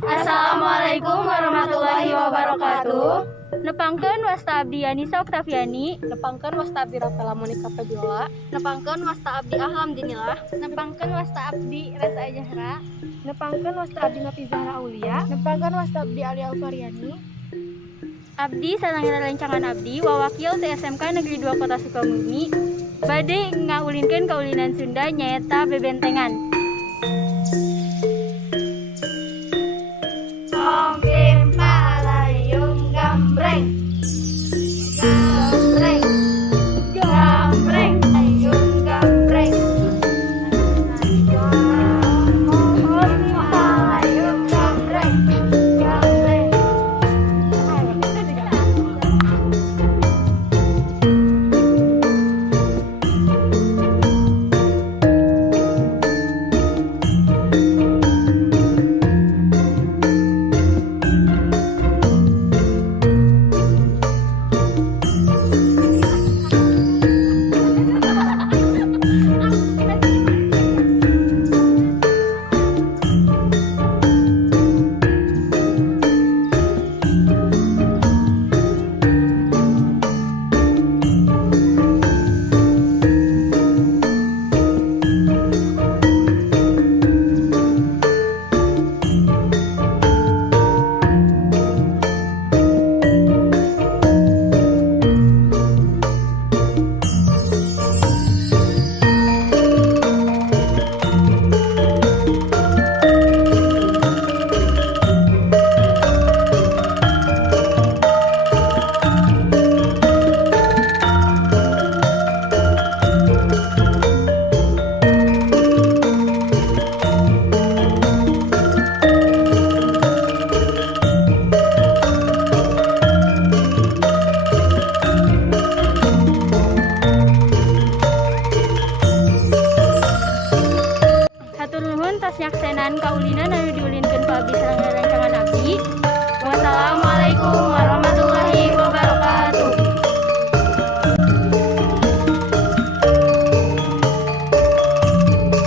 Assalamualaikum warahmatullahi wabarakatuh. Nepangkeun wasta abdi Yanisa Oktaviani. Nepangkeun wasta abdi Rafaela Monica Febiola. Nepangkeun wasta abdi Ahlam Dinillah. Nepangkeun wasta abdi Resa Jahra. Nepangkeun wasta abdi Nafi Zahra Aulia. Nepangkeun wasta abdi Ali Alfariani. Abdi salangita rencangan abdi wawakil ti SMK Negeri 2 Kota Sukabumi bade ngaulinkeun kaulinan Sunda nyaeta bebentengan. Ongkim palayung gambreng. Gambreng. Gambreng. Ayung gambreng. Ongkim palayung gambreng. Gambreng. Hatur nuhun tos nyaksenan kaulinan anu diulinkeun ku abdi sareng rencangan abdi. Wassalamualaikum